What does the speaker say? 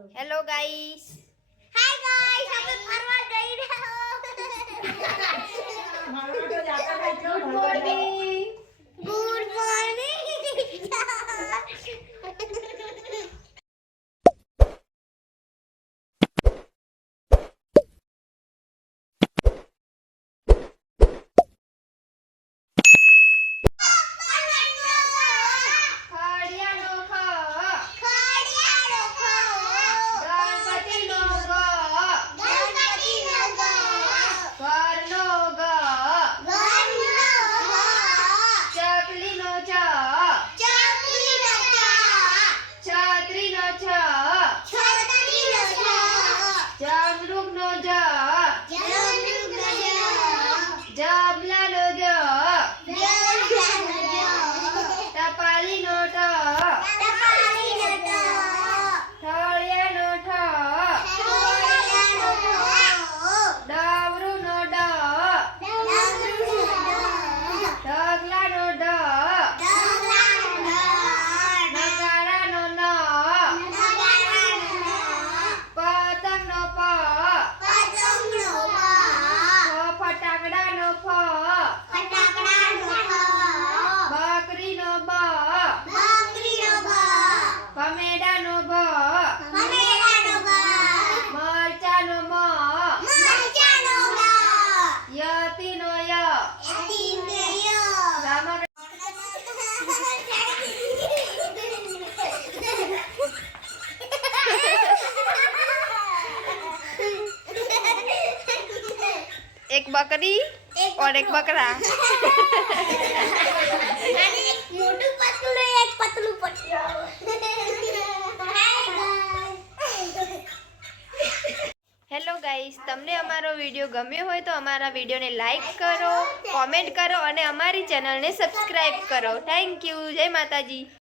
Hello guys, hi guys, આપણે ફરવા જઈ રહ્યા ગુડ મોર્નિંગ. Good morning. ખડિયાનો ખ, ખડિયાનો ખ, ગણપતિનો ગ, ગણપતિનો ગ, ઘરનો ગ, ઘરનો ગ, ચકલીનો ચ, ચકલીનો ચ, છત્રીનો છ, છત્રીનો છ, જમરૂખનો જ, જમરૂખનો જ, જબલાનો જ, જમરૂખનો જ, ટપાલીનો ટ, ટપાલીનો ટ, ઠળિયાનો ઠ, ઠળિયાનો ઠ, ડમરુનો ડ, ડમરુનો ડ, ઢગલાનો ઢ, ઢગલાનો ઢ, નગારાનો ન, નગારાનો ન, પતંગનો પ, પતંગનો પ, ફટાકડાનો ફ, ફટાકડાનો ફ, બકરીનો બ, બકરીનો બ, ભમેડાનો ભ, ભમેડાનો ભ, મરચાનો મ, મરચાનો મ, યતીનો ય, યતીનો ય. રામા एक बकरी और एक बकरा. અને એક મોટું પતલું એક પતલું પતલું. હેલો ગાઈસ, તમને અમારો વિડીયો ગમ્યો હોય તો અમારા વિડીયોને લાઈક કરો, કોમેન્ટ કરો અને અમારી ચેનલને સબસ્ક્રાઇબ કરો. Thank you. જય માતાજી.